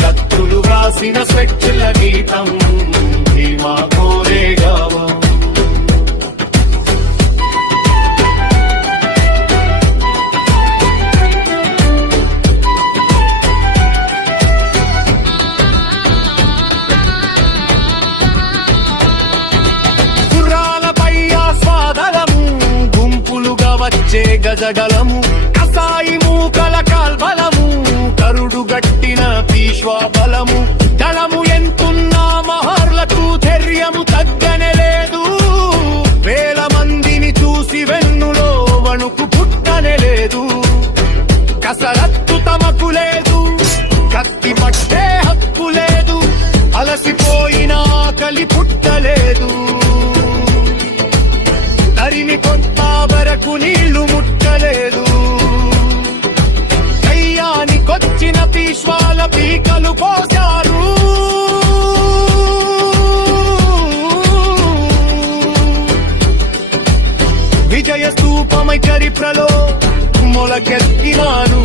కత్తులు వ్రాసిన స్వచ్ఛల గీతం భీమా కోరేగావం. గుర్రాలపై ఆస్వాదలము గుంపులుగా వచ్చే గజగలము కసాయి మూకల కాల్బలము కరుడు గట్టిన పీశ్వాబలము దళము ఎంతున్నా మహర్లకు ధైర్యము తగ్గనే లేదు. వేల మందిని చూసి వెన్నులో వణుకు పుట్టనే లేదు. కసరత్తు తమకు లేదు, కత్తి పట్టే హక్కు లేదు, అలసిపోయిన ఆకలి పుట్టలేదు. తరిని కొంత వరకు నీళ్లు ముట్టలేదు. కొచ్చిన పీష్వాల పీకలు పోశారు. విజయ స్తూపమై చరిత్రలో మొలకెత్తినారు.